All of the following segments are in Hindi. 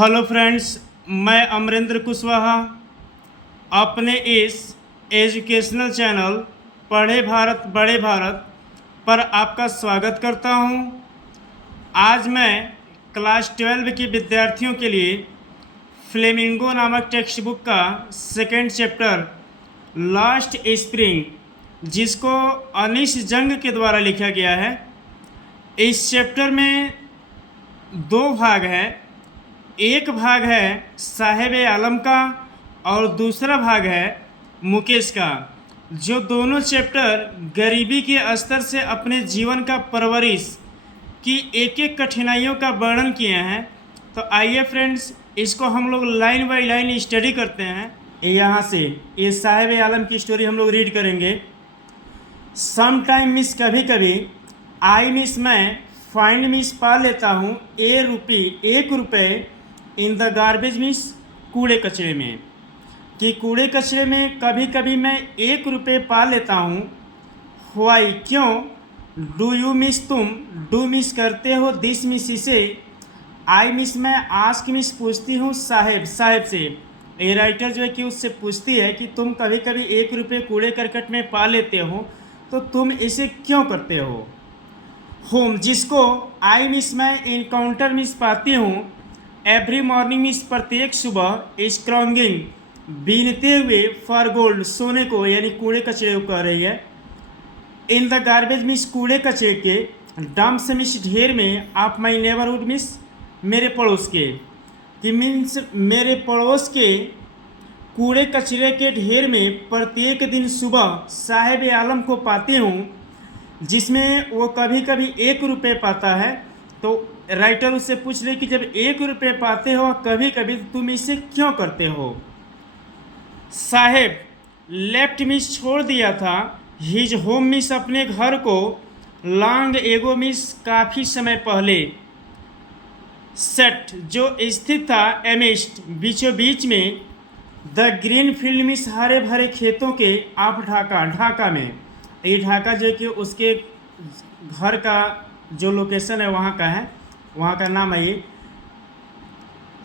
हेलो फ्रेंड्स, मैं अमरेंद्र कुशवाहा अपने इस एजुकेशनल चैनल पढ़े भारत बड़े भारत पर आपका स्वागत करता हूं। आज मैं क्लास 12 के विद्यार्थियों के लिए फ्लेमिंगो नामक टेक्स्ट बुक का सेकेंड चैप्टर लास्ट स्प्रिंग, जिसको अनीश जंग के द्वारा लिखा गया है, इस चैप्टर में दो भाग हैं। एक भाग है साहेब आलम का और दूसरा भाग है मुकेश का, जो दोनों चैप्टर गरीबी के स्तर से अपने जीवन का परवरिश की एक एक कठिनाइयों का वर्णन किए हैं। तो आइए फ्रेंड्स, इसको हम लोग लाइन बाय लाइन स्टडी करते हैं। यहाँ से ये साहेब आलम की स्टोरी हम लोग रीड करेंगे। सम टाइम मिस, कभी कभी, आई मिस, मैं, फाइंड मिस, पा लेता हूँ, एक रुपये, इन द गार्बेज मिस, कूड़े कचरे में, कि कूड़े कचरे में कभी कभी मैं 1 रुपये पा लेता हूँ। वाई, क्यों? डू यू मिस, तुम डू मिस करते हो दिस मिस, इसे। आई मिस, मैं आस्क मिस, पूछती हूँ साहेब से। ये राइटर जो है कि उससे पूछती है कि तुम कभी कभी 1 रुपये कूड़े करकट में पा लेते हो, तो तुम इसे क्यों करते हो। होम, जिसको आई मिस, मैं इनकाउंटर मिस, पाती हूँ। एवरी मॉर्निंग मिस, प्रत्येक सुबह। स्क्रॉन्गिंग, बीनते हुए। फॉर गोल्ड, सोने को, यानी कूड़े कचरे को कह रही है। इन द गार्बेज मिस, कूड़े कचरे के। डम्प्स मिस, ढेर में। ऑफ माई नेबरहुड मिस, मेरे पड़ोस के, कि मीन्स मेरे पड़ोस के कूड़े कचरे के ढेर में प्रत्येक दिन सुबह साहेब आलम को पाती हूँ, जिसमें वो कभी कभी 1 रुपये पाता है। तो राइटर उससे पूछ रहे कि जब 1 रुपये पाते हो कभी कभी, तो तुम इसे क्यों करते हो। साहेब, लेफ्ट मिस, छोड़ दिया था। हिज होम मिस, अपने घर को। लॉन्ग एगो मिस, काफ़ी समय पहले। सेट, जो स्थित था। एमिस्ट, बीचों बीच में। द ग्रीन फील्ड मिस, हरे भरे खेतों के। आप ढाका में। ये ढाका जो कि उसके घर का जो लोकेशन है वहाँ का है, वहाँ का नाम है ये।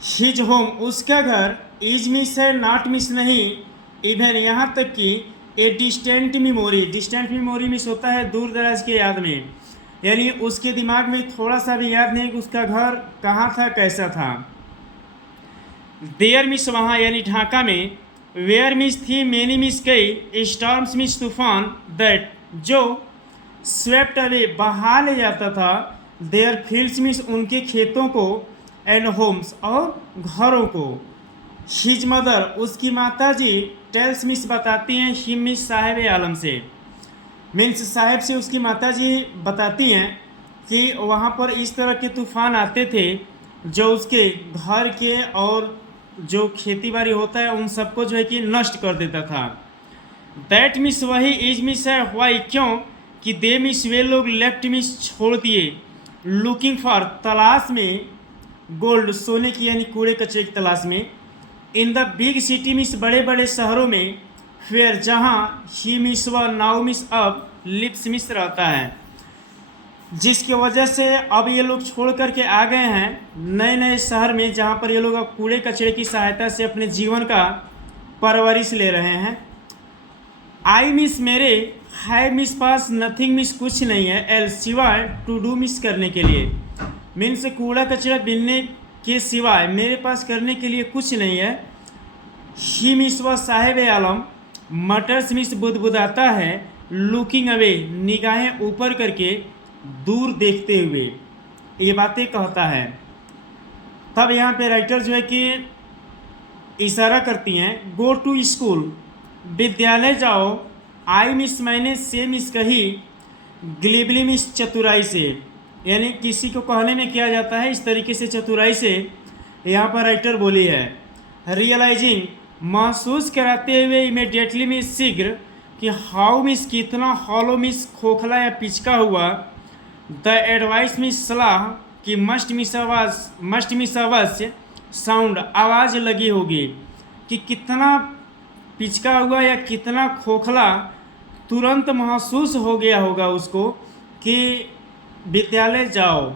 हिज होम, उसका घर। इज मिस है, नॉट मिस नहीं। इवन, यहाँ तक कि ए डिस्टेंट मेमोरी मिस होता है दूर दराज के याद में, यानी उसके दिमाग में थोड़ा सा भी याद नहीं कि उसका घर कहाँ था, कैसा था। देयर मिस, वहाँ, यानी ढाका में। वेयर मिस, थी। मेनी मिस, कई। स्टॉर्म्स मिस, तूफान। दैट, जो। स्वेप्ट अवे, बहा ले जाता था। देयर फील्ड्स मिस, उनके खेतों को। एंड होम्स, और घरों को। हिज मदर, उसकी माता जी। टेल्स मिस, बताती हैं। हिम मिस, साहेब आलम से, मीन्स साहेब से उसकी माता जी बताती हैं कि वहाँ पर इस तरह के तूफ़ान आते थे जो उसके घर के और जो खेती बाड़ी होता है उन सबको जो है कि नष्ट कर देता था। दैट मिस, वही। इज मिस है। वाई, क्यों? कि दे मिस, वे लोग। लेफ्ट मिस, छोड़ दिए। लुकिंग फॉर, तलाश में। गोल्ड, सोने की, यानी कूड़े कचरे की तलाश में। In the big city miss, बड़े बड़े शहरों में। फेयर, जहाँ। ही मिस व नाउ मिस, अब। लिप्स मिस, रहता है, जिसकी वजह से अब ये लोग छोड़ करके आ गए हैं नए नए शहर में, जहाँ पर ये लोग अब कूड़े कचरे की सहायता से अपने जीवन का परवरिश ले रहे हैं। आई मिस, मेरे। है मिस, पास। नथिंग मिस, कुछ नहीं है। एल, सिवाय। टू डू मिस, करने के लिए। मीन्स कूड़ा कचरा बिनने के सिवाय मेरे पास करने के लिए कुछ नहीं है। ही मिस व साहेब आलम। मटर्स मिस, बुदबुदाता है। लुकिंग अवे, निगाहें ऊपर करके, दूर देखते हुए, ये बातें कहता है। तब यहाँ पे राइटर जो है कि इशारा करती हैं। गो टू स्कूल, विद्यालय जाओ। आई मिस, मैंने। से मिस, कही। ग्लिबली मिस, चतुराई से, यानी किसी को कहने में किया जाता है इस तरीके से, चतुराई से। यहाँ पर राइटर बोली है। रियलाइजिंग, महसूस कराते हुए। इमीडिएटली मिस, शीघ्र। कि हाउ मिस, कितना। हॉलो मिस, खोखला या पिचका हुआ। द एडवाइस मिस, सलाह। कि मस्ट मिस, अवश्य। साउंड, आवाज़ लगी होगी। कि कितना पिचका हुआ या कितना खोखला, तुरंत महसूस हो गया होगा उसको कि विद्यालय जाओ।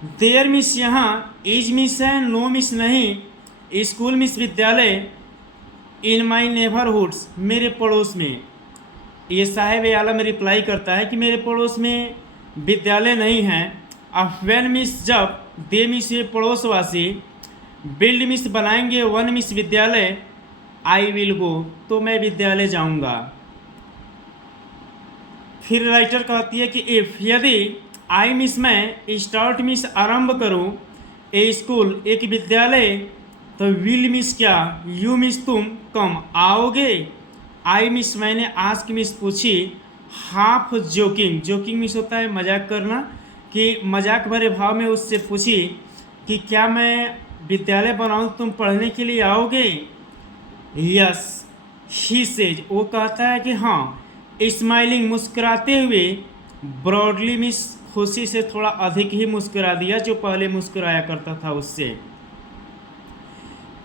देयर मीन्स यहाँ, इज मीन्स है, नो मीन्स नहीं, स्कूल मीन्स विद्यालय, इन माई नेबरहुड्स मेरे पड़ोस में। ये साहिब आलम रिप्लाई करता है कि मेरे पड़ोस में विद्यालय नहीं है। व्हेन मीन्स जब, दे मीन्स ये पड़ोसवासी, बिल्ड मीन्स बनाएंगे, वन मीन्स विद्यालय, आई विल गो तो मैं विद्यालय जाऊंगा। फिर राइटर कहती है कि इफ़ यदि, आई मीन्स मैं, स्टार्ट मीन्स आरंभ करूं, ए स्कूल एक विद्यालय, तो विल मीन्स क्या, यू मीन्स तुम, कम आओगे, आई मीन्स मैंने, आस्क मीन्स पूछी, हाफ जोकिंग, जोकिंग मीन्स होता है मजाक करना, कि मजाक भरे भाव में उससे पूछी कि क्या मैं विद्यालय बनाऊं, तुम पढ़ने के लिए आओगे। यस ही सेज, वो कहता है कि हाँ। स्माइलिंग मुस्कुराते हुए, ब्रॉडली मीन्स खुशी से थोड़ा अधिक ही मुस्कुरा दिया, जो पहले मुस्कुराया करता था उससे।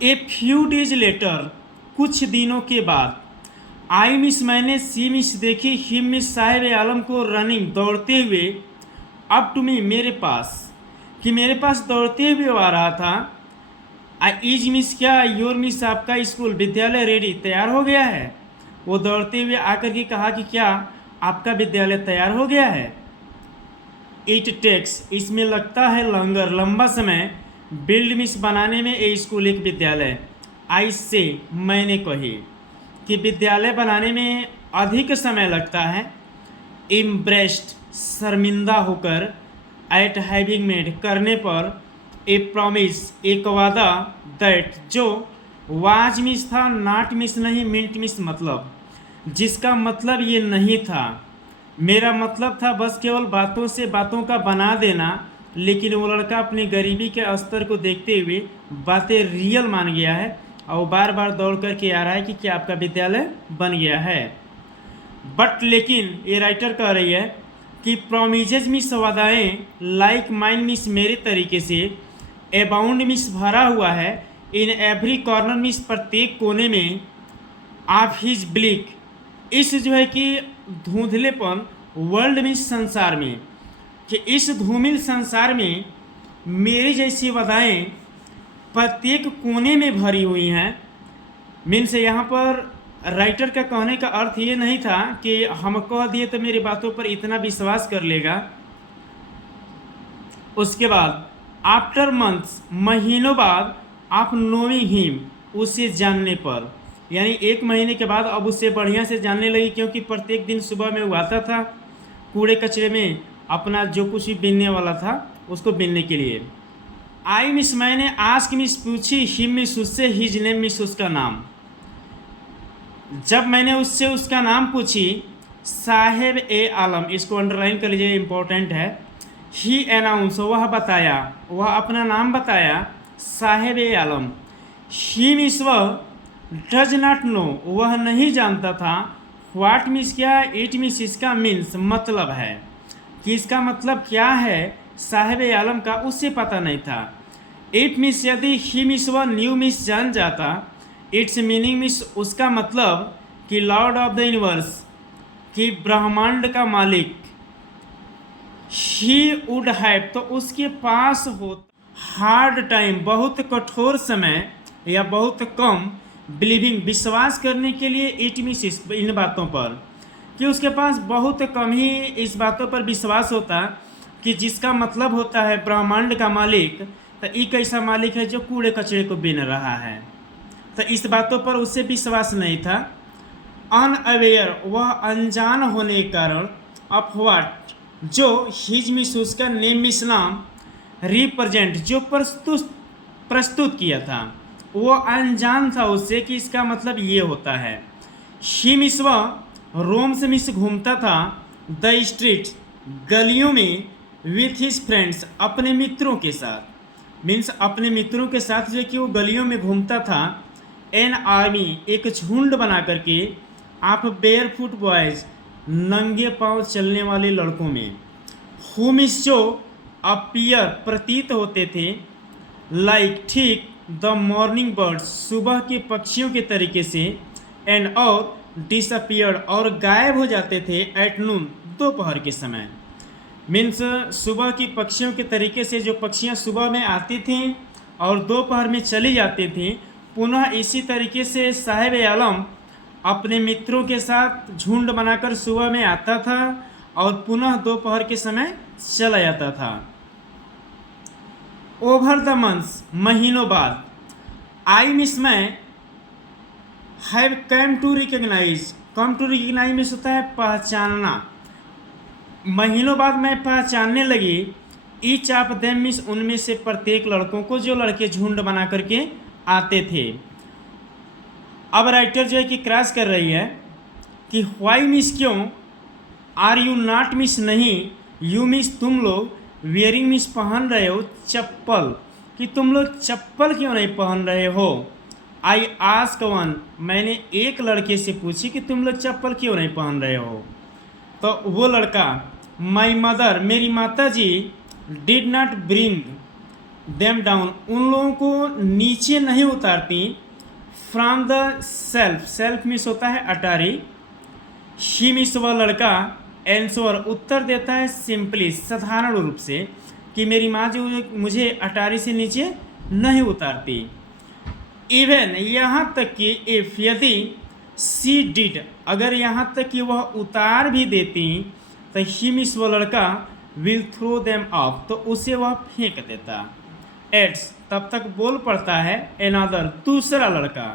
ए फ्यू डेज लेटर, कुछ दिनों के बाद, आई मिस मैंने, सी मिस देखी, हिम मिस साहिब आलम को रनिंग दौड़ते हुए, अप टू मी मेरे पास, कि मेरे पास दौड़ते हुए आ रहा था। आई इज मिस क्या, योर मिस आपका स्कूल विद्यालय रेडी तैयार हो गया है। वो दौड़ते हुए आकर के कहा कि क्या आपका विद्यालय तैयार हो गया है। इट टेक्स, इसमें लगता है लॉन्गर, लंबा समय, बिल्ड मिस बनाने में, ए स्कूल एक विद्यालय, आई से मैंने कही कि विद्यालय बनाने में अधिक समय लगता है। इम्प्रेस्ड शर्मिंदा होकर, एट हैविंग मेड करने पर, ए प्रॉमिस एक वादा, दैट जो, वाज मिस था, नॉट मिस नहीं, मिंट मिस मतलब, जिसका मतलब ये नहीं था। मेरा मतलब था बस केवल बातों से बातों का बना देना, लेकिन वो लड़का अपनी गरीबी के स्तर को देखते हुए बातें रियल मान गया है और वो बार बार दौड़ करके आ रहा है कि क्या आपका विद्यालय बन गया है। बट लेकिन ये राइटर कह रही है कि प्रोमिजेज मिस वादाएँ, लाइक माइन मिस मेरे तरीके से, एबाउंड मिस भरा हुआ है, इन एवरी कॉर्नर मिस प्रत्येक कोने में, ऑफ हिज ब्लिक, इस जो है कि धुंधलेपन, वर्ल्ड में संसार में, कि इस धूमिल संसार में मेरी जैसी वदाएँ प्रत्येक कोने में भरी हुई हैं। मीन्स यहाँ पर राइटर का कहने का अर्थ ये नहीं था कि हम कह दिए तो मेरी बातों पर इतना विश्वास कर लेगा। उसके बाद आफ्टर मंथ्स, महीनों बाद, आप नोइंग हिम, उसे जानने पर, यानी एक महीने के बाद अब उससे बढ़िया से जानने लगी, क्योंकि प्रत्येक दिन सुबह में वो आता था कूड़े कचरे में अपना जो कुछ भी बीनने वाला था उसको बीनने के लिए। आई मिस मैंने, आस्क मिस पूछी, हिम मिस उससे, हिज नेम मिस उसका नाम। जब मैंने उससे उसका नाम पूछी, साहेब ए आलम, इसको अंडरलाइन कर लीजिए इम्पोर्टेंट है, ही अनाउंस, वह बताया, वह अपना नाम बताया, साहेब ए आलम। ही मिस वह, डज नॉट नो, वह नहीं जानता था, व्हाट मीन्स क्या, इट मीन्स इसका मीन्स मतलब है, कि इसका मतलब क्या है साहिब आलम का उससे पता नहीं था। इट मीन्स यदि, ही मीन्स वह न्यू मीन्स जान जाता, इट्स मीनिंग मीन्स उसका मतलब, कि लॉर्ड ऑफ द यूनिवर्स, कि ब्रह्मांड का मालिक, ही वुड हैव, तो उसके पास हो, हार्ड टाइम, बहुत कठोर समय या बहुत कम, बिलीविंग, विश्वास करने के लिए, इट मीन्स इन बातों पर, कि उसके पास बहुत कम ही इस बातों पर विश्वास होता कि जिसका मतलब होता है ब्रह्मांड का मालिक, तो एक ऐसा मालिक है जो कूड़े कचरे को बीन रहा है, तो इस बातों पर उससे विश्वास नहीं था। अनअवेयर, वह अनजान होने के कारण, ऑफ व्हाट, जो, हिज मिस उसका, नेम मिस नाम, रिप्रेजेंट जो प्रस्तुत किया था, वो अनजान था उससे कि इसका मतलब ये होता है। ही मिस वह रोम से मिस घूमता था, द स्ट्रीट, गलियों में, विथ हिज फ्रेंड्स, अपने मित्रों के साथ, मीन्स अपने मित्रों के साथ जो कि वो गलियों में घूमता था। एन आर्मी, एक झुंड बना करके, आप बेयर फुट बॉयज़, नंगे पांव चलने वाले लड़कों में, हु मिस जो, अपीयर प्रतीत होते थे, लाइक ठीक, द मॉर्निंग बर्ड्स, सुबह के पक्षियों के तरीके से, एंड और डिसअपियर्ड, और गायब हो जाते थे, एट नून, दोपहर के समय। मीन्स सुबह की पक्षियों के तरीके से जो पक्षियाँ सुबह में आती थीं और दोपहर में चली जाती थीं, पुनः इसी तरीके से साहिब आलम अपने मित्रों के साथ झुंड बनाकर सुबह में आता था और पुनः दोपहर के समय चला जाता था। ओवर द मंथ्स, महीनों बाद, आई मिस मैं have come to recognize means होता है पहचानना। महीनों बाद मैं पहचानने लगी ईच ऑफ देम मीन्स उनमें से प्रत्येक लड़कों को, जो लड़के झुंड बना करके आते थे। अब राइटर जो है कि क्रॉस कर रही है कि व्हाई मिस क्यों, आर यू नॉट मिस नहीं, यू मिस तुम लोग, वेयरिंग मिस पहन रहे हो चप्पल, कि तुम लोग चप्पल क्यों नहीं पहन रहे हो। आई आस्क वन, मैंने एक लड़के से पूछी कि तुम लोग चप्पल क्यों नहीं पहन रहे हो। तो वो लड़का, माई मदर, मेरी माता जी, did not bring them down, उन लोगों को नीचे नहीं उतारती, from the self, self miss होता है अटारी, ही मिस वह लड़का, एंसर उत्तर देता है सिंपली साधारण रूप से कि मेरी माँ जो मुझे अटारी से नीचे नहीं उतारती। इवन यहाँ तक कि इफ यदि सी डिड, अगर यहाँ तक कि वह उतार भी देती तो ही मिस वो लड़का विल थ्रो देम ऑफ, तो उसे वह फेंक देता। एड्स, तब तक बोल पड़ता है एनादर, दूसरा लड़का,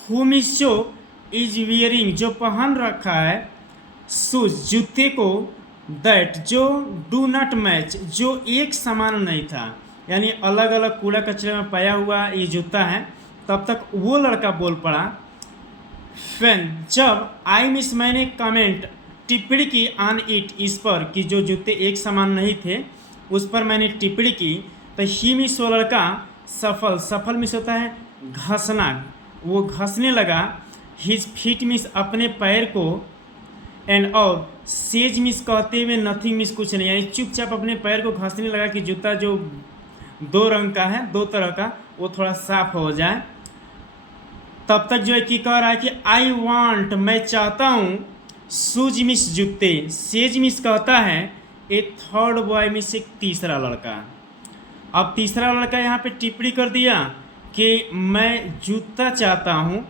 हु मिस जो इज वियरिंग, जो पहन रखा है, शूज, जूते को, दैट, जो डू नॉट मैच, जो एक समान नहीं था, यानी अलग अलग कूड़ा कचरे में पाया हुआ ये जूता है। तब तक वो लड़का बोल पड़ा फैन, जब आई मिस मैंने कमेंट, टिप्पणी की ऑन इट, इस पर, कि जो जूते एक समान नहीं थे उस पर मैंने टिप्पणी की, तो ही मिस वो लड़का सफल, सफल मिस होता है घसना, वो घसने लगा, हिज फीट मिस अपने पैर को, एंड और सेज मिस कहते हुए नथिंग मिस कुछ नहीं, यानी चुपचाप अपने पैर को घसने लगा कि जूता जो दो रंग का है, दो तरह का, वो थोड़ा साफ हो जाए। तब तक जो है कि कह रहा है कि आई वांट, मैं चाहता हूँ, शूज मिस जूते, सेज मिस कहता है ए थर्ड बॉय मिस एक तीसरा लड़का। अब तीसरा लड़का यहाँ पे टिप्पणी कर दिया कि मैं जूता चाहता हूँ।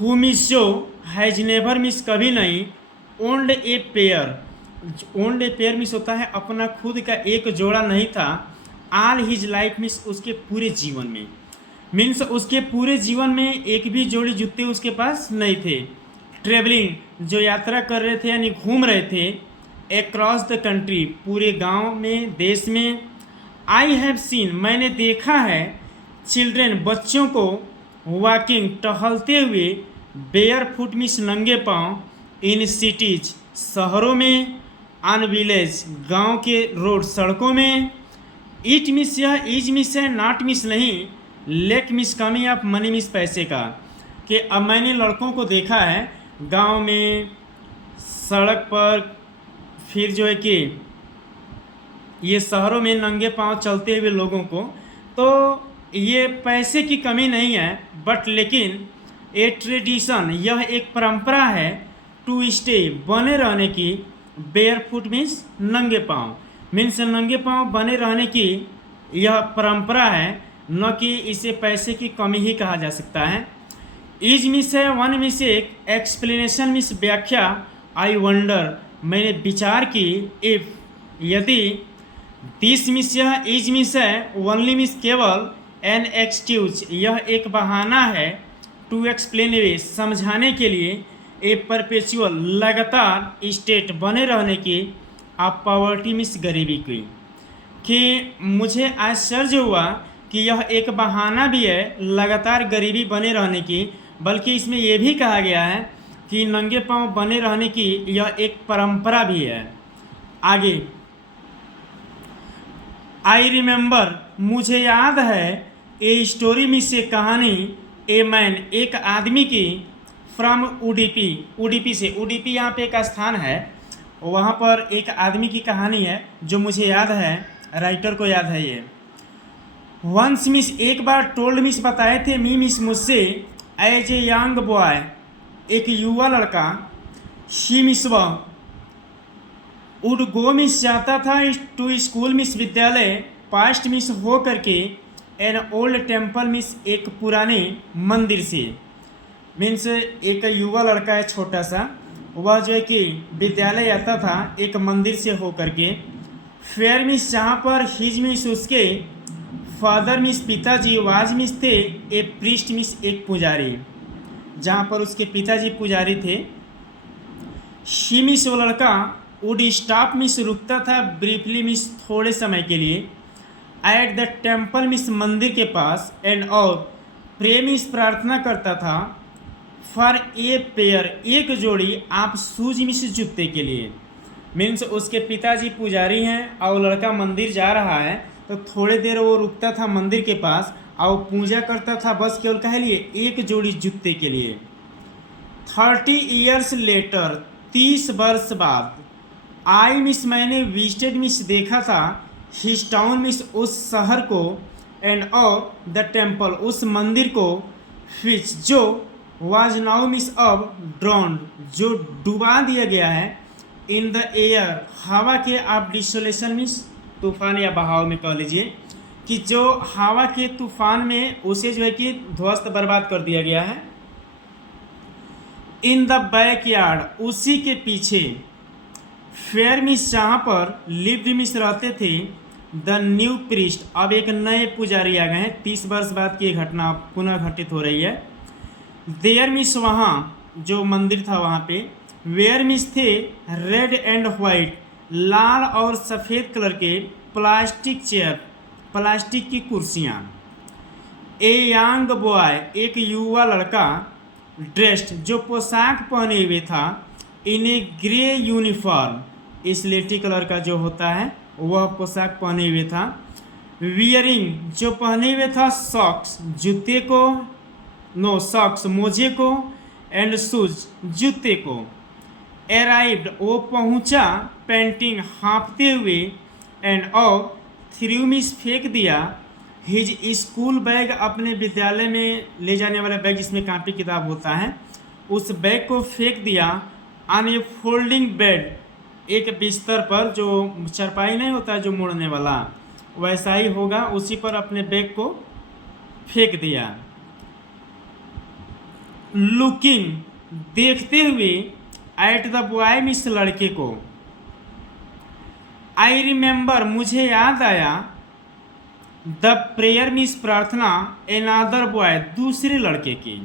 हु मिस जो हैज नेवर मिस कभी नहीं, owned a pair, owned a pair miss होता है अपना खुद का एक जोड़ा नहीं था, ऑल हिज लाइफ मिस उसके पूरे जीवन में, मीन्स उसके पूरे जीवन में एक भी जोड़ी जूते उसके पास नहीं थे। ट्रेवलिंग, जो यात्रा कर रहे थे यानी घूम रहे थे, अक्रॉस द कंट्री, पूरे गांव में, देश में। आई हैव सीन, मैंने देखा है, चिल्ड्रेन, बच्चों को, वॉकिंग, टहलते हुए, बेयर फुट मिस नंगे पाँव, इन सिटीज, शहरों में, ऑन विलेज, गांव के रोड, सड़कों में। इट मिस, यह इज मिस है, नॉट मिस नहीं, लेक मिस कमी ऑफ मनी मिस पैसे का, कि अब मैंने लड़कों को देखा है गांव में, सड़क पर, फिर जो है कि ये शहरों में नंगे पांव चलते हुए लोगों को, तो ये पैसे की कमी नहीं है, बट लेकिन ए ट्रेडिशन, यह एक परंपरा है, टू स्टे, बने रहने की, बेयर फुट मीन्स नंगे पाँव, मीन्स नंगे पाँव बने रहने की यह परंपरा है, न कि इसे पैसे की कमी ही कहा जा सकता है। इज मिस है, वन मिस एक, एक्सप्लेनेशन मिस व्याख्या, आई वंडर, मैंने विचार की, इफ, यदि, दिस मिस, यह इज मिस है, ओनली मिस केवल, एन एक्सक्यूज, यह एक बहाना है, टू एक्सप्लेन वे, समझाने के लिए, ए परपेचुअल, लगातार, स्टेट, बने रहने की, आप पॉवर्टी मिस गरीबी की, कि मुझे आश्चर्य हुआ कि यह एक बहाना भी है लगातार गरीबी बने रहने की, बल्कि इसमें यह भी कहा गया है कि नंगे पांव बने रहने की यह एक परंपरा भी है। आगे, आई रिमेंबर, मुझे याद है, ए स्टोरी में से कहानी, ए मैन, एक आदमी की, फ्रॉम उडीपी, उडीपी से, उडीपी यहाँ पे एक स्थान है, वहाँ पर एक आदमी की कहानी है जो मुझे याद है, राइटर को याद है ये। वंस मिस, एक बार, टोल्ड मिस, बताए थे, मी मिस, मुझसे, एज ए यंग बॉय, एक युवा लड़का, शी मिस वह, वुड गो मिस जाता था टू स्कूल मिस विद्यालय पास्ट मिस हो करके एन ओल्ड टेम्पल मिस एक पुराने मंदिर से। मीन्स एक युवा लड़का है छोटा सा, वह जो है कि विद्यालय आता था एक मंदिर से हो करके। फेयर मिस जहाँ पर हिज मिस उसके फादर मिस पिताजी वाज मिस थे ए प्रीस्ट मिस एक पुजारी, जहाँ पर उसके पिताजी पुजारी थे। शी मिस वो लड़का वुड स्टॉप मिस रुकता था ब्रीफली मिस थोड़े समय के लिए एट द टेम्पल मिस मंदिर के पास एंड और प्रे मिस प्रार्थना करता था फॉर ए पेयर एक जोड़ी आप शूज मिस जूते के लिए। मीन्स उसके पिताजी पुजारी हैं और लड़का मंदिर जा रहा है तो थोड़े देर वो रुकता था मंदिर के पास और पूजा करता था बस केवल कह लिए एक जोड़ी जूते के लिए। 30 ईयर्स लेटर 30 वर्ष बाद आई मिस मैंने विजिटेड मिस देखा था हिज टाउन मिस उस शहर को एंड ऑफ द टेम्पल उस मंदिर को विच जो वाज नाउ मिस अब ड्रॉन्ड जो डुबा दिया गया है इन द एयर हवा के आप डिसोलेशन मिस तूफान या बहाव में कह लीजिए कि जो हवा के तूफान में उसे जो है कि ध्वस्त बर्बाद कर दिया गया है। इन द बैकयार्ड उसी के पीछे फेयर मिस जहाँ पर लिव्ड मिस रहते थे द न्यू प्रीस्ट अब एक नए पुजारी आ गए हैं। 30 वर्ष बाद की घटना पुनः घटित हो रही है। देयर मिस वहाँ जो मंदिर था वहाँ पे वेयर मिस थे रेड एंड वाइट लाल और सफ़ेद कलर के प्लास्टिक चेयर प्लास्टिक की कुर्सियाँ। ए यंग बॉय एक युवा लड़का ड्रेस्ड जो पोशाक पहने हुए था इन ए ग्रे यूनिफॉर्म स्लेटी कलर का जो होता है वह पोशाक पहने हुए था। वियरिंग जो पहने हुए था सॉक्स जूते को नो सॉक्स मोजे को एंड शूज जूते को। अराइव्ड वो पहुंचा पेंटिंग हाँफते हुए एंड और थ्रू मिस फेंक दिया हिज स्कूल बैग अपने विद्यालय में ले जाने वाला बैग जिसमें कापी किताब होता है उस बैग को फेंक दिया ऑन ए फोल्डिंग बेड एक बिस्तर पर जो चरपाई नहीं होता है जो मुड़ने वाला वैसा ही होगा उसी पर अपने बैग को फेंक दिया। लुकिंग देखते हुए एट द बॉय मिस लड़के को आई रिमेंबर मुझे याद आया द प्रेयर मिस प्रार्थना एनादर बॉय दूसरे लड़के की।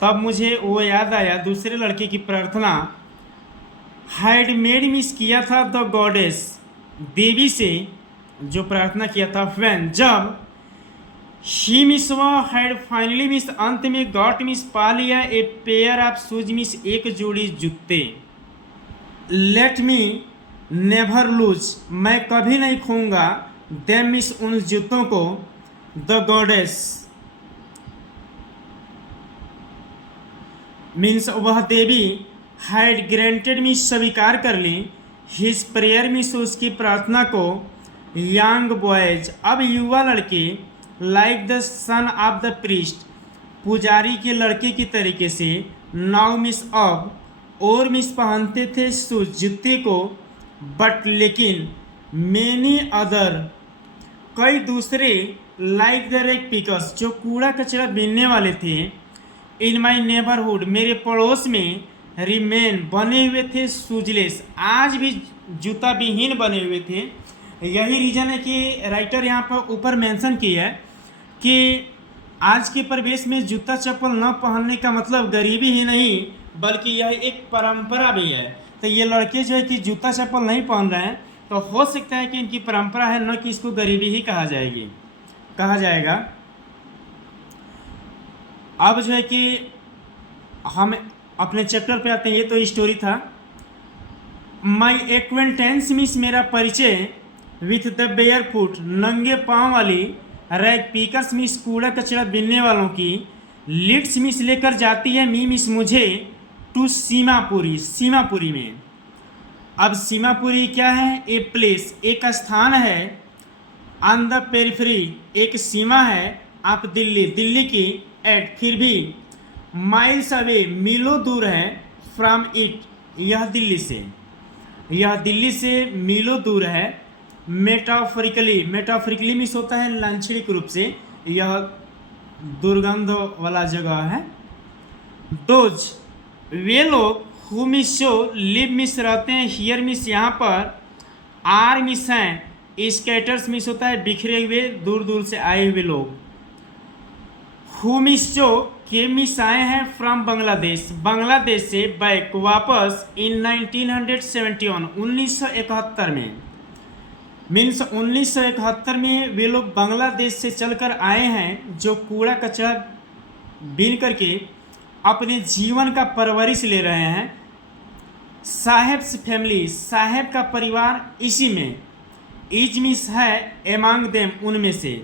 तब मुझे वो याद आया दूसरे लड़के की प्रार्थना हैड मेड मिस किया था द गॉडेस देवी से जो प्रार्थना किया था व्हेन जब she miss had finally miss अंत में गॉट मिस पा लिया a pair of shoes miss एक जोड़ी जूते। लेट मी नेवर लूज मैं कभी नहीं खोऊंगा देम मिस उन जूतों को द गॉडेस मीन्स वह देवी हैड ग्रेंटेड मिस स्वीकार कर ली हिज प्रेयर मिस उसकी प्रार्थना को। यंग बॉयज अब युवा लड़के like the son of the priest पुजारी के लड़के की तरीके से नाउ मिस अब और मिस पहनते थे शूज जूते को बट लेकिन मेनी अदर कई दूसरे लाइक द रेक पिकर्स जो कूड़ा कचरा बीनने वाले थे इन माई नेबरहुड मेरे पड़ोस में रिमेन बने हुए थे शूजलेस आज भी जूता विहीन बने हुए थे। यही रीज़न है कि राइटर यहाँ पर ऊपर मेंशन किया है कि आज के परिवेश में जूता चप्पल न पहनने का मतलब गरीबी ही नहीं बल्कि यह एक परंपरा भी है। तो ये लड़के जो है कि जूता चप्पल नहीं पहन रहे हैं तो हो सकता है कि इनकी परंपरा है न कि इसको गरीबी ही कहा जाएगा। अब जो है कि हम अपने चैप्टर पे आते हैं। ये तो स्टोरी था। माई एक्वेंटेंस मीन्स मेरा परिचय विथ द बेयर फुट नंगे पाँव वाली रैक पिकर्स मिस कूड़ा कचरा बीनने वालों की लिट्स मिस लेकर जाती है मिस मुझे टू सीमापुरी में। अब सीमापुरी क्या है? ए प्लेस एक स्थान है, ऑन द पेरिफेरी एक सीमा है, आप दिल्ली की, एट फिर भी, माइल्स अवे मीलों दूर है, फ्रॉम इट यह दिल्ली से। यह दिल्ली से मीलों दूर है। मेटाफोरिकली मीन्स होता है लाक्षणिक रूप से, यह दुर्गंध वाला जगह है। दोज वे लोग who miss show live miss रहते हैं, हियर मिस यहाँ पर, आर मिस हैं, स्कैटर्स मिस होता है बिखरे हुए दूर दूर से आए हुए लोग। हु मिस जो के मिस आए हैं फ्रॉम बांग्लादेश से बैक वापस इन 1971 1971 में, मीन्स 1971 में वे लोग बांग्लादेश से चलकर आए हैं, जो कूड़ा कचरा बीन करके अपने जीवन का परवरिश ले रहे हैं। साहेब्स फैमिली, साहेब का परिवार इसी में, इज मिस है एमांग देम, उनमें से,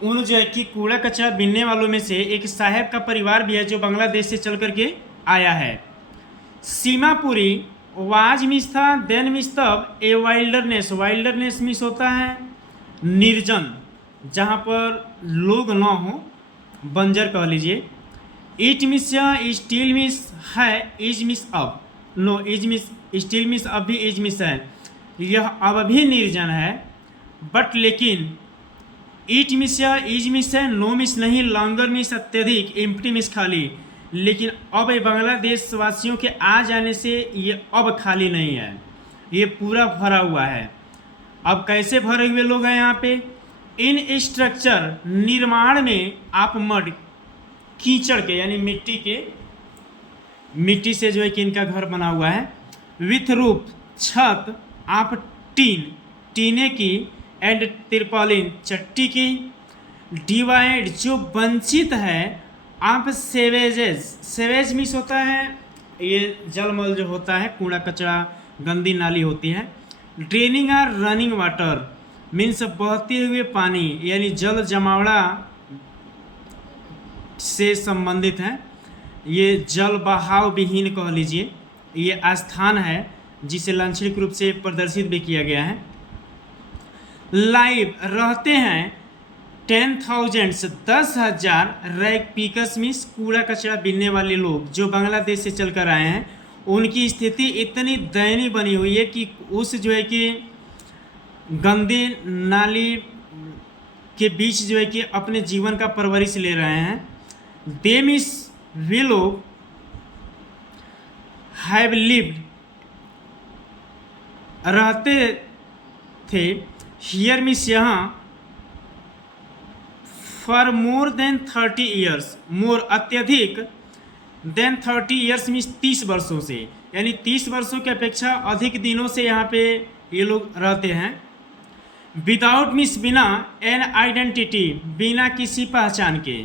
उन जो है कि कूड़ा कचरा बीनने वालों में से एक साहेब का परिवार भी है जो बांग्लादेश से चल करके आया है। सीमापुरी वाज मिस था, देन मिस तब, ए वाइल्डरनेस मिस होता है निर्जन, जहाँ पर लोग ना हो, बंजर कह लीजिए। इट मिस स्टील मिस है, इज मिस अब, no is miss, still miss अब भी इज मिस है, यह अब भी निर्जन है। बट लेकिन इट मिस या इज मिस है, नो मिस नहीं, लॉन्गर मिस अत्यधिक, एम्प्टी मिस खाली, लेकिन अब बांग्लादेश वासियों के आ जाने से ये अब खाली नहीं है, ये पूरा भरा हुआ है। अब कैसे भरे हुए लोग हैं यहाँ पे? इन स्ट्रक्चर निर्माण में आप मड कीचड़ के यानी मिट्टी से जो है कि इनका घर बना हुआ है। विथ रूफ छत, आप टीने की, एंड तिरपालिन चट्टी की। डिवाइड जो वंचित है, आप सेवेज मिस होता है ये जलमल जो होता है, कूड़ा कचरा गंदी नाली होती है। ड्रेनिंग और रनिंग वाटर मीन्स बहते हुए पानी, यानी जल जमावड़ा से संबंधित है। ये जल बहाव विहीन कह लीजिए, ये स्थान है जिसे लाक्षणिक रूप से प्रदर्शित भी किया गया है। लाइव रहते हैं 10,000 10,000 रैग पीकर्स मीन्स कूड़ा कचरा बीनने वाले लोग जो बांग्लादेश से चलकर आए हैं। उनकी स्थिति इतनी दयनीय बनी हुई है कि उस जो है कि गंदी नाली के बीच जो है कि अपने जीवन का परवरिश ले रहे हैं। दे मीन्स वे लोग हैव लिव्ड रहते थे, हियर मीन्स यहाँ, फॉर मोर देन 30 ईयर्स, मोर अत्यधिक, देन 30 ईयर्स मीन्स 30 वर्षों से, यानी 30 वर्षों की अपेक्षा अधिक दिनों से यहाँ पे ये लोग रहते हैं। विदाउट मीन्स बिना, एन आइडेंटिटी बिना किसी पहचान के,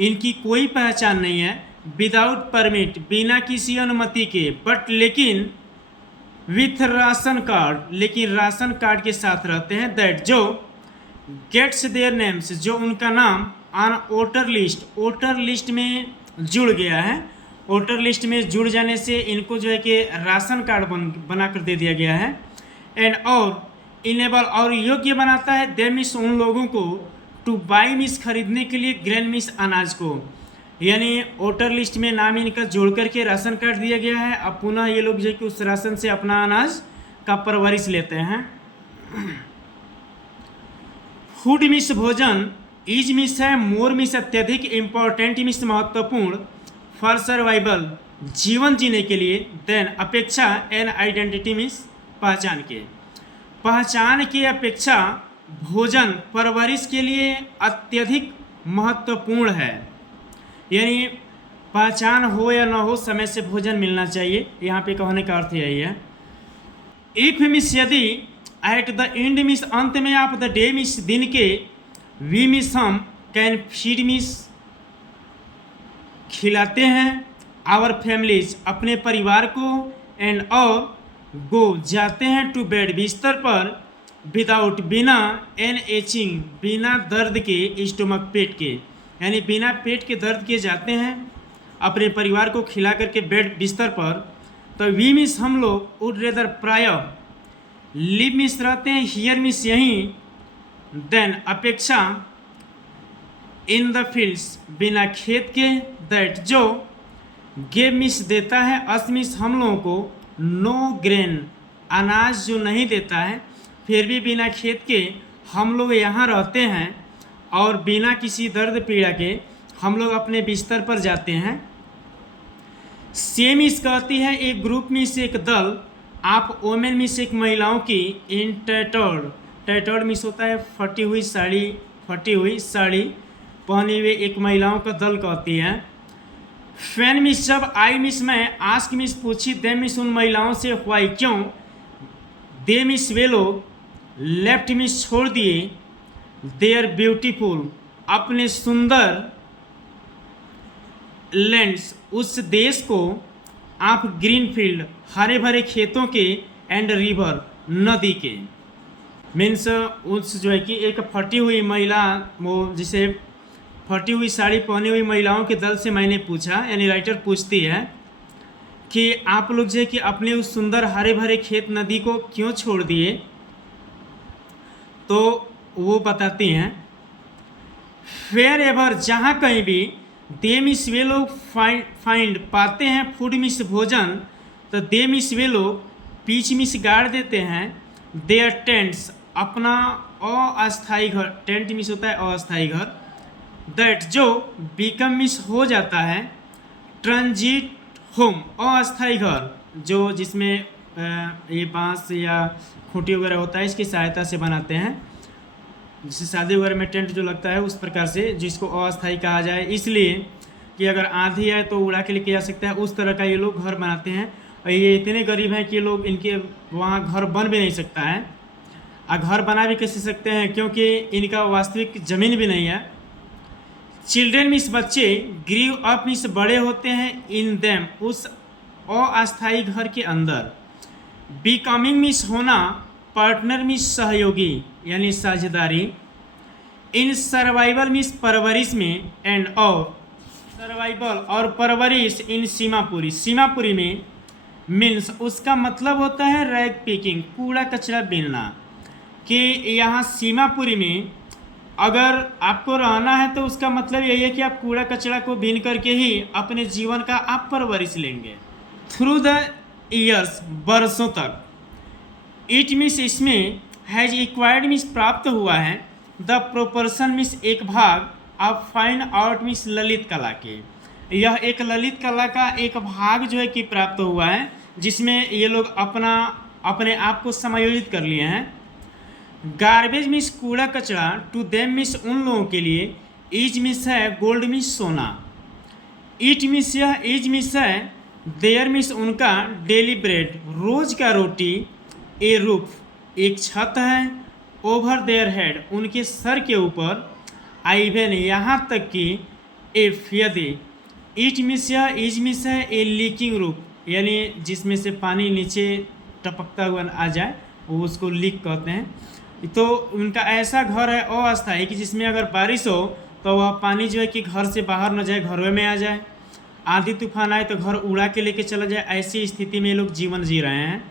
इनकी कोई पहचान नहीं है। विदाउट परमिट बिना किसी अनुमति के, बट लेकिन विथ राशन कार्ड, लेकिन राशन कार्ड के साथ रहते हैं। दैट जो गेट्स देयर नेम्स, जो उनका नाम ऑन वोटर लिस्ट में जुड़ गया है। वोटर लिस्ट में जुड़ जाने से इनको जो है कि राशन कार्ड बना कर दे दिया गया है। एंड और इनेबल और योग्य बनाता है दे मीन्स उन लोगों को, टू बाई मीन्स खरीदने के लिए, ग्रेन मीन्स अनाज को, यानी वोटर लिस्ट में नाम इनका जोड़ करके राशन कार्ड दिया गया है। अब पुनः ये लोग जो कि उस राशन से अपना अनाज का परवरिश लेते हैं। फूड मिस भोजन, इज मिस है, मोर मिस अत्यधिक, इम्पोर्टेंट मिस महत्वपूर्ण, फॉर सर्वाइवल जीवन जीने के लिए, देन अपेक्षा, एन आइडेंटिटी मिस पहचान के, पहचान की अपेक्षा भोजन परवरिश के लिए अत्यधिक महत्वपूर्ण है, यानी पहचान हो या ना हो समय से भोजन मिलना चाहिए। यहाँ पे कहने का अर्थ यही है। इफ मिस यदि, एट द एंड मिस अंत में, आप द डे मिस दिन के, वी मिस हम, कैन फीड मिस खिलाते हैं, आवर फैमिलीज अपने परिवार को, एंड और गो जाते हैं, टू बेड बिस्तर पर, विदाउट बिना, एन एचिंग बिना दर्द के, स्टोमक पेट के, यानी बिना पेट के दर्द के जाते हैं अपने परिवार को खिला करके बेड बिस्तर पर। तो वी मिस हम लोग, वुड रेदर प्राय, लिव मिस रहते हैं, हियर मिस यहीं, देन अपेक्षा, इन द फील्ड्स बिना खेत के, दैट जो, गेव मिस देता है, अस मिस हम लोगों को, नो ग्रेन, अनाज जो नहीं देता है, फिर भी बिना खेत के हम लोग यहाँ रहते हैं और बिना किसी दर्द पीड़ा के हम लोग अपने बिस्तर पर जाते हैं। सेम इस कहती है एक ग्रुप में से एक दल, आप वोमेन में से एक महिलाओं की इन टैटर्ड मिस होता है फटी हुई साड़ी पहनी हुई एक महिलाओं का दल कहती है। फैन मिस जब आई मिस में आस्क मिस पूछी दे मिस उन महिलाओं से वाई क्यों, दे मिस वे लोग लेफ्ट मिस छोड़ दिए देयर ब्यूटीफुल अपने सुंदर लैंड्स उस देश को, आप ग्रीन फील्ड हरे भरे खेतों के, एंड रिवर नदी के। मीन्स उस जो है कि एक फटी हुई महिला, वो जिसे फटी हुई साड़ी पहनी हुई महिलाओं के दल से मैंने पूछा, यानी राइटर पूछती है कि आप लोग जो है कि अपने उस सुंदर हरे भरे खेत नदी को क्यों छोड़ दिए। तो वो बताती हैं फेयर एवर जहाँ कहीं भी दे मिस वे लोग फाइंड पाते हैं फूड मिस भोजन, तो दे मिस वे लोग पीछ मिस गाड़ देते हैं देयर टेंट्स अपना अस्थाई घर, टेंट मिस होता है अस्थाई घर, दैट जो बिकम मिस हो जाता है ट्रांजिट होम अस्थाई घर, जो जिसमें ये बांस या खूंटी वगैरह होता है इसकी सहायता से बनाते हैं, जैसे शादी वगैरह में टेंट जो लगता है उस प्रकार से, जिसको अस्थाई कहा जाए, इसलिए कि अगर आंधी है तो उड़ा के लेके जा सकता है, उस तरह का ये लोग घर बनाते हैं। और ये इतने गरीब हैं कि ये लोग इनके वहाँ घर बन भी नहीं सकता है, और घर बना भी कैसे सकते हैं क्योंकि इनका वास्तविक ज़मीन भी नहीं है। चिल्ड्रेन मीन्स बच्चे, ग्रीव अप मीन्स बड़े होते हैं, इन देम उस अस्थाई घर के अंदर, बिकमिंग मीन्स होना, पार्टनर मीन्स सहयोगी यानी साझेदारी, इन सर्वाइवल मीन्स परवरिश में, एंड और सर्वाइवल और परवरिश इन सीमापुरी, सीमापुरी में मीन्स उसका मतलब होता है रैग पिकिंग कूड़ा कचरा बीनना, कि यहाँ सीमापुरी में अगर आपको रहना है तो उसका मतलब यही है कि आप कूड़ा कचरा को बीन करके ही अपने जीवन का आप परवरिश लेंगे थ्रू द ईयर्स, बरसों तक। इट मीन्स इसमें हैज एक्वायर्ड मीन्स प्राप्त हुआ है, द प्रोपोर्शन मीन्स एक भाग, अब फाइन आर्ट मीन्स ललित कला के, यह एक ललित कला का एक भाग जो है कि प्राप्त हुआ है, जिसमें ये लोग अपने आप को समायोजित कर लिए हैं। गार्बेज मीन्स कूड़ा कचरा, टू देम मीन्स उन लोगों के लिए, ईज मीन्स है गोल्ड मीन्स सोना, ईट मीन्स यह, ईज मीन्स है देयर मीन्स उनका, डेली ब्रेड रोज का रोटी, ए रूफ एक छत है, ओवर देयर हेड उनके सर के ऊपर, आइवेन यहाँ तक कि इफ यदि, ईट मीन्स यह, ईज मीन्स है ए लीकिंग रूफ यानी जिसमें से पानी नीचे टपकता हुआ आ जाए वो उसको लीक कहते हैं। तो उनका ऐसा घर है अस्थायी कि जिसमें अगर बारिश हो तो वह पानी जो है कि घर से बाहर न जाए, घरों में आ जाए, आंधी तूफान आए तो घर उड़ा के लेके चला जाए, ऐसी स्थिति में ये लोग जीवन जी रहे हैं।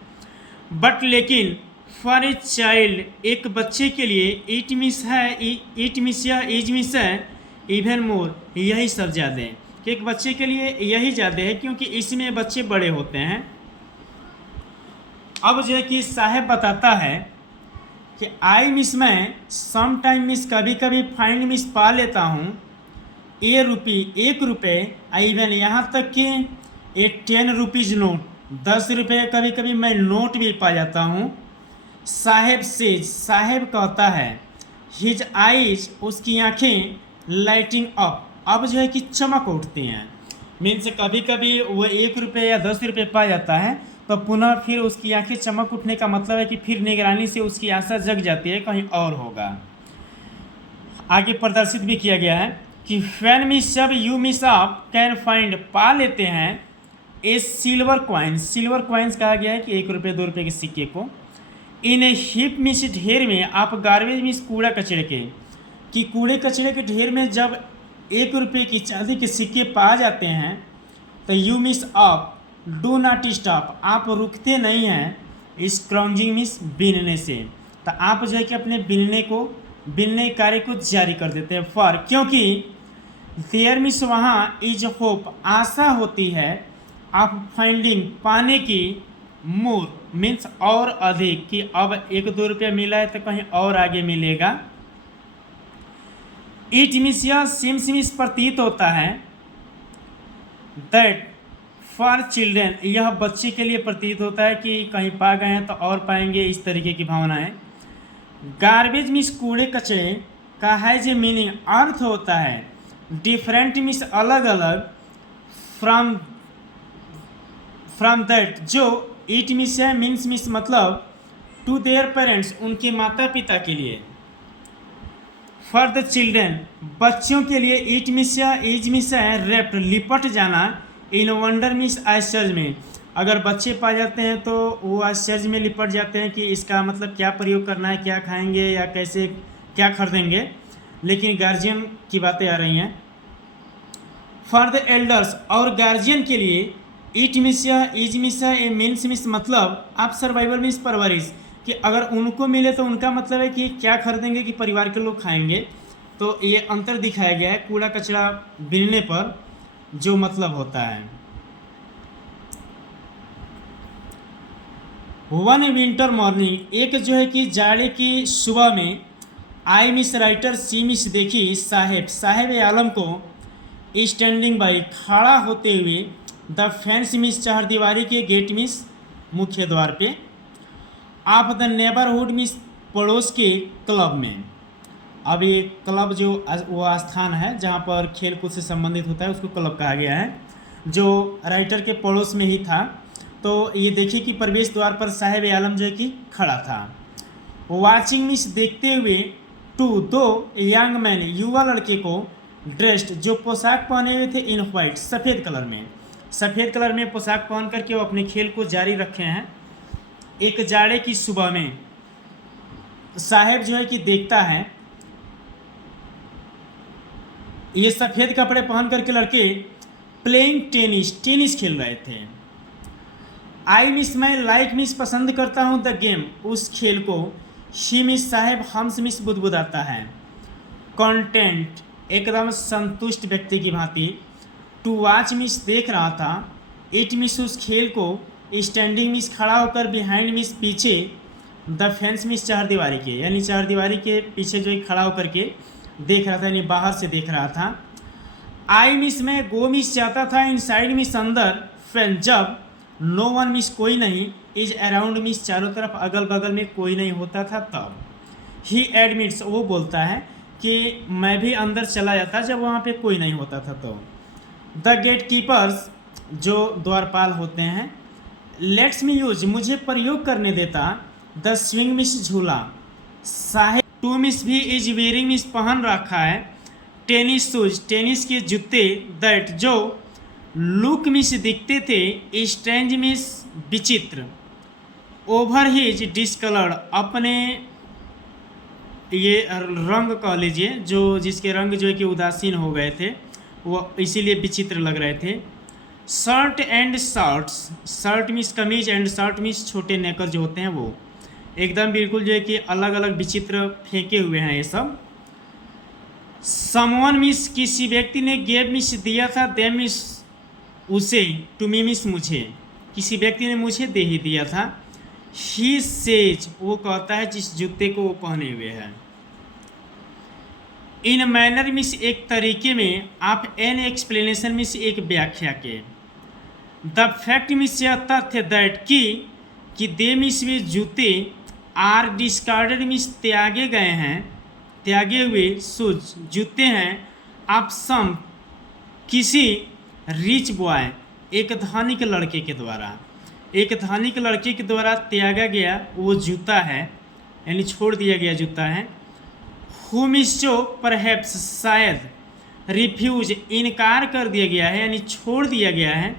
बट लेकिन फॉर ए चाइल्ड एक बच्चे के लिए, इट मिस है, इट मिस या इज मिस है, इवन मोर यही सब ज़्यादा है, कि एक बच्चे के लिए यही ज़्यादा है क्योंकि इसमें बच्चे बड़े होते हैं। अब जो है कि साहेब बताता है कि आई मिस मैं सम टाइम मिस कभी कभी फाइंड मिस पा लेता हूँ, ए रुपी एक रुपये, इवन यहाँ तक कि ए 10 रुपीज़ नोट 10 रुपये कभी कभी मैं नोट भी पा जाता हूँ। साहेब से, साहेब कहता है, हिज आइज उसकी आँखें, लाइटिंग अप अब जो है कि चमक उठती हैं, मीन्स कभी कभी वो 1 रुपये या 10 रुपये पा जाता है तो पुनः फिर उसकी आंखें चमक उठने का मतलब है कि फिर निगरानी से उसकी आशा जग जाती है कहीं और होगा। आगे प्रदर्शित भी किया गया है कि फैन मिस जब यू मिस आप कैन फाइंड पा लेते हैं ए सिल्वर कॉइन्स, सिल्वर कॉइन्स कहा गया है कि 1 रुपये 2 रुपये के सिक्के को, इन ए हिप मिस ढेर में, आप गार्बेज मिस कूड़ा कचरे के, कि कूड़े कचरे के ढेर में जब 1 रुपये की चांदी के सिक्के पा जाते हैं तो you mess up do not stop आप रुकते नहीं हैं, स्क्रॉन्जिंग मिस बीनने से, तो आप जो है कि अपने बीनने कार्य को जारी कर देते हैं। फॉर क्योंकि देयर मिस वहाँ इज होप आशा होती है, आप फाइंडिंग पाने की, मोर मीन्स और अधिक, कि अब 1-2 रुपया मिला है तो कहीं और आगे मिलेगा। इट मीन्स यह सीम्स मीन्स प्रतीत होता है। दैट फॉर चिल्ड्रेन यह बच्चे के लिए प्रतीत होता है कि कहीं पा गए हैं तो और पाएंगे, इस तरीके की भावना है। गार्बेज मीन्स कूड़े कचरे का है जो मीनिंग अर्थ होता है डिफरेंट मीन्स अलग अलग, फ्रॉम दैट जो इट मीन्स है मीन्स मतलब टू देयर पेरेंट्स उनके माता पिता के लिए। फॉर द चिल्ड्रेन बच्चों के लिए इट मीन्स या इज मीन्स है रेप्ट लिपट जाना, इन वंडर मीन्स आश्चर्य में। अगर बच्चे पा जाते हैं तो वो आश्चर्य में लिपट जाते हैं कि इसका मतलब क्या प्रयोग करना है, क्या खाएंगे या कैसे क्या खरीदेंगे, लेकिन गार्जियन की बातें आ रही हैं। फॉर द एल्डर्स और गार्जियन के लिए इट मीन्स या is means A means means मतलब आप सर्वाइवल मीन्स परवरिश, कि अगर उनको मिले तो उनका मतलब है कि क्या खरीदेंगे कि परिवार के लोग खाएंगे। तो ये अंतर दिखाया गया है कूड़ा कचरा बिनने पर जो मतलब होता है। वन विंटर मॉर्निंग एक जो है कि जाड़े की सुबह में आई मिस राइटर सी मिस देखी साहेब आलम को स्टैंडिंग बाई खड़ा होते हुए द फेंस मिस चारदीवारी के गेट मिस मुख्य द्वार पे ऑफ द नेबरहुड मिस पड़ोस के क्लब में। अब ये क्लब जो वो स्थान है जहाँ पर खेल कूद से संबंधित होता है उसको क्लब कहा गया है, जो राइटर के पड़ोस में ही था। तो ये देखिए कि प्रवेश द्वार पर साहेब आलम जो है कि खड़ा था। वाचिंग मीन्स देखते हुए, टू दो यंग मैन युवा लड़के को ड्रेस्ड जो पोशाक पहने हुए थे इन वाइट सफ़ेद कलर में पोशाक पहन करके वो अपने खेल को जारी रखे हैं। एक जाड़े की सुबह में साहेब जो है कि देखता है ये सफ़ेद कपड़े पहन करके लड़के प्लेइंग टेनिस खेल रहे थे। आई मिस मैं लाइक मिस पसंद करता हूँ द गेम उस खेल को, शी मिस साहेब हम्स मिस बुदबुदाता है। कंटेंट एकदम संतुष्ट व्यक्ति की भांति, टू वॉच मिस देख रहा था, इट मिस उस खेल को, स्टैंडिंग मिस खड़ा होकर, बिहाइंड मिस पीछे, द फेंस मिस चारदीवारी के यानी चारदीवारी के पीछे जो खड़ा होकर के देख रहा था यानी बाहर से देख रहा था। आई मिस में गो मिस चाहता था, इनसाइड मिस अंदर, फैन जब नो वन मिस कोई नहीं, इज अराउंड मिस चारों तरफ अगल बगल में कोई नहीं होता था तब। ही एडमिट्स वो बोलता है कि मैं भी अंदर चला जाता जब वहाँ पे कोई नहीं होता था तो। द गेट कीपर्स जो द्वारपाल होते हैं, लेट्स मी यूज मुझे प्रयोग करने देता, द स्विंग मिस झूला, साहेब टू मिस भी इज वेयरिंग मिस पहन रखा है, टेनिस शूज टेनिस के जूते, दैट जो लुक मिस दिखते थे, स्ट्रेंज मिस विचित्र, ओवर हिज डिसकलर्ड अपने ये रंग कह लीजिए जो जिसके रंग जो है कि उदासीन हो गए थे वो इसीलिए विचित्र लग रहे थे। Shirt and shorts shirt miss कमीज एंड शर्ट मिस छोटे नेकर जो होते हैं वो एकदम बिल्कुल जो है कि अलग अलग विचित्र फेंके हुए हैं ये सब। समवन मिस किसी व्यक्ति ने गेव मिस दिया था, दे मिस उसे, टू मी मिस मुझे किसी व्यक्ति ने मुझे दे ही दिया था। ही सेज वो कहता है जिस जूते को वो पहने हुए हैं। इन मैनर मिस एक तरीके में, आप एन एक्सप्लेनेशन मिस एक व्याख्या के। द फैक्ट मिस यह तथ्य दैट कि दे मिस वे जूते आर डिस्कार्डेड मिस त्यागे गए हैं, त्यागे हुए शूज जूते हैं, आप सम किसी रिच बॉय एक धनिक लड़के के द्वारा, एक धनिक लड़के के द्वारा त्यागा गया वो जूता है यानी छोड़ दिया गया जूता है। हु मिस जो परहैप्स शायद, रिफ्यूज इनकार कर दिया गया है यानी छोड़ दिया गया है।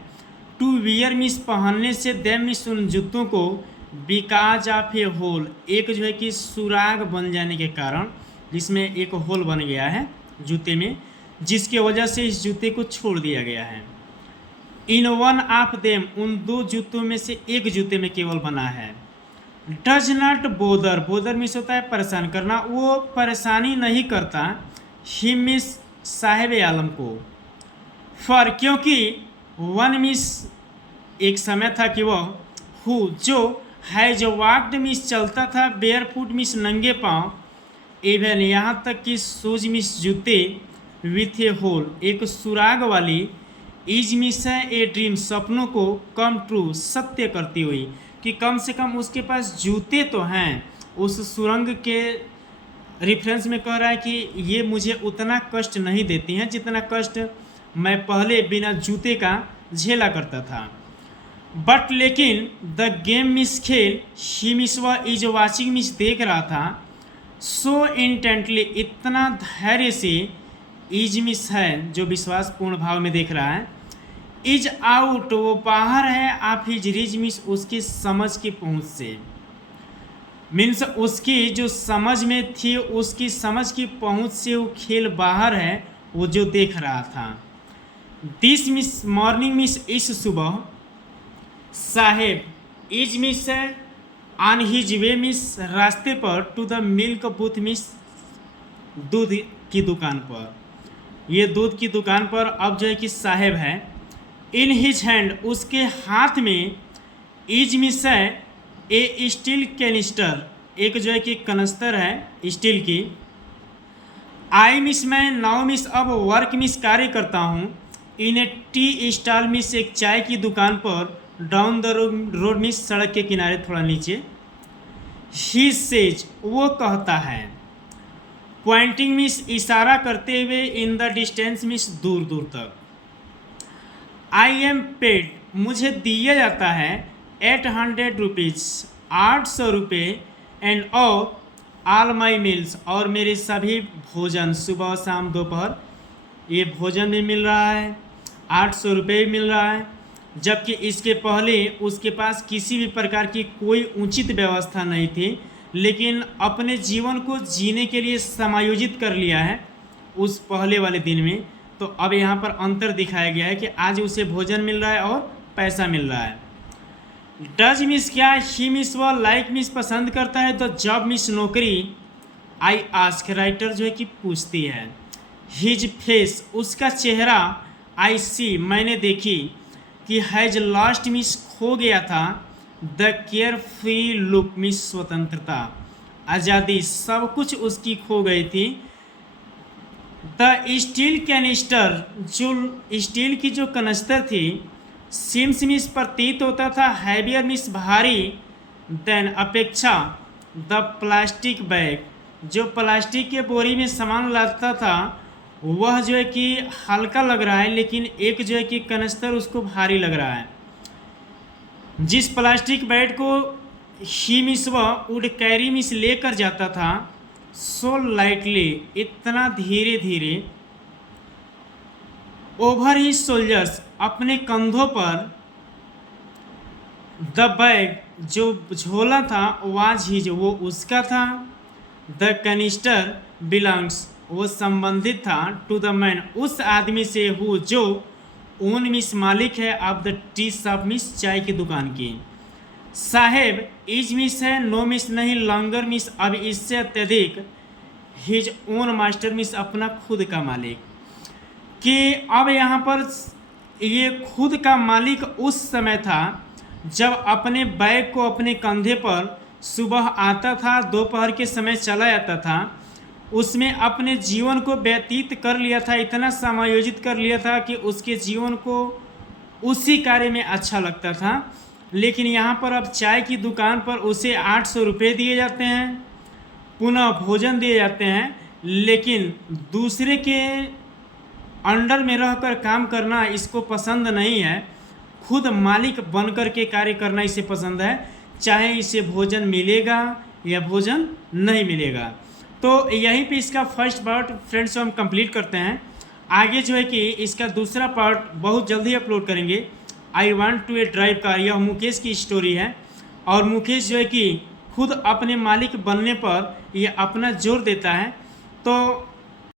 टू वियर मिस पहनने से, देम मिस उन जूतों को, बिकाज ऑफ ए होल एक जो है कि सुराग बन जाने के कारण, जिसमें एक होल बन गया है जूते में जिसके वजह से इस जूते को छोड़ दिया गया है। इन वन ऑफ देम उन दो जूतों में से एक जूते में केवल बना है। Does not bother, bother miss होता है परेशान करना, वो परेशानी नहीं करता ही मिस साहेब आलम को। फॉर क्योंकि वन मिस एक समय था कि वह हु जो हैज वॉक्ड मीन्स चलता था, बेयर फुट मीन्स नंगे पाँव, इवन यहाँ तक कि शूज मीन्स जूते, विथ ए होल एक सुराग वाली, इज मीन्स है ए ड्रीम सपनों को कम ट्रू सत्य करती हुई, कि कम से कम उसके पास जूते तो हैं। उस सुरंग के रेफरेंस में कह रहा है कि ये मुझे उतना कष्ट नहीं देती हैं जितना कष्ट मैं पहले बिना जूते का झेला करता था। बट लेकिन द गेम मिस खेल ही मिस व इज वाचिंग मिस देख रहा था, सो इंटेंटली इतना धैर्य से, इज मिस है जो विश्वासपूर्ण भाव में देख रहा है, इज आउट वो बाहर है, आप हिज रीज मिस उसकी समझ की पहुँच से, मीन्स उसकी जो समझ में थी उसकी समझ की पहुँच से वो खेल बाहर है, वो जो देख रहा था। दिस मिस मॉर्निंग मिस इस सुबह, साहेब इज मिस है ऑन हिज वे मिस रास्ते पर, to the milk booth means दूध की दुकान पर, ये दूध की दुकान पर अब जो है कि साहेब है। इन हिज हैंड उसके हाथ में, इज मिस है ए स्टील कैनिस्टर एक जो है कि कनस्तर है स्टील की। आई मिस मैं नाउ मिस अब वर्क मिस कार्य करता हूँ, इन ए टी स्टॉल मिस एक चाय की दुकान पर, डाउन द रोड मिस सड़क के किनारे थोड़ा नीचे। ही सेज वो कहता है, पॉइंटिंग मिस इशारा करते हुए, इन द डिस्टेंस मिस दूर दूर तक। आई एम पेड मुझे दिया जाता है, 800 रुपीज़ 800 रुपये, एंड और ऑल माई मील्स और मेरे सभी भोजन सुबह शाम दोपहर ये भोजन भी मिल रहा है, 800 रुपये भी मिल रहा है। जबकि इसके पहले उसके पास किसी भी प्रकार की कोई उचित व्यवस्था नहीं थी, लेकिन अपने जीवन को जीने के लिए समायोजित कर लिया है उस पहले वाले दिन में। तो अब यहाँ पर अंतर दिखाया गया है कि आज उसे भोजन मिल रहा है और पैसा मिल रहा है। डज मिस क्या, ही मिस वो लाइक मिस पसंद करता है, तो जॉब मिस नौकरी, आई आस्क राइटर जो है कि पूछती है। हिज फेस उसका चेहरा, आई सी मैंने देखी, कि हैज लास्ट मिस खो गया था, the care free look miss स्वतंत्रता आज़ादी सब कुछ उसकी खो गई थी। द स्टील कैनिस्टर जो स्टील की जो कनस्तर थी, सिम्स मिस प्रतीत होता था, हैवियर मिस भारी, देन अपेक्षा द प्लास्टिक बैग जो प्लास्टिक के बोरी में सामान लाता था वह जो है कि हल्का लग रहा है, लेकिन एक जो है कि कनस्तर उसको भारी लग रहा है। जिस प्लास्टिक बैग को ही मिस व वुड कैरी मिस लेकर जाता था, सो लाइटली इतना धीरे धीरे, ओवर ही सोल्जर्स अपने कंधों पर, द बैग जो झोला था, वाज ही जो वो उसका था, द कैनिस्टर बिलोंग्स वो संबंधित था, टू द मैन उस आदमी से, हु जो ओन मिस मालिक है, of the tea shop miss चाय की दुकान की। साहेब इज मिस है नो मिस नहीं, लॉन्गर मिस अब इससे अत्यधिक, हिज ओन मास्टर मिस अपना खुद का मालिक, कि अब यहाँ पर ये खुद का मालिक उस समय था जब अपने बैग को अपने कंधे पर सुबह आता था, दोपहर के समय चला जाता था, उसमें अपने जीवन को व्यतीत कर लिया था, इतना समायोजित कर लिया था कि उसके जीवन को उसी कार्य में अच्छा लगता था। लेकिन यहाँ पर अब चाय की दुकान पर उसे 800 रुपये दिए जाते हैं, पुनः भोजन दिए जाते हैं, लेकिन दूसरे के अंडर में रहकर काम करना इसको पसंद नहीं है, खुद मालिक बनकर के कार्य करना इसे पसंद है, चाहे इसे भोजन मिलेगा या भोजन नहीं मिलेगा। तो यहीं पे इसका फर्स्ट पार्ट फ्रेंड्स हम कंप्लीट करते हैं। आगे जो है कि इसका दूसरा पार्ट बहुत जल्दी अपलोड करेंगे। I want to a drive car, यह मुकेश की स्टोरी है, और मुकेश जो है कि खुद अपने मालिक बनने पर यह अपना जोर देता है। तो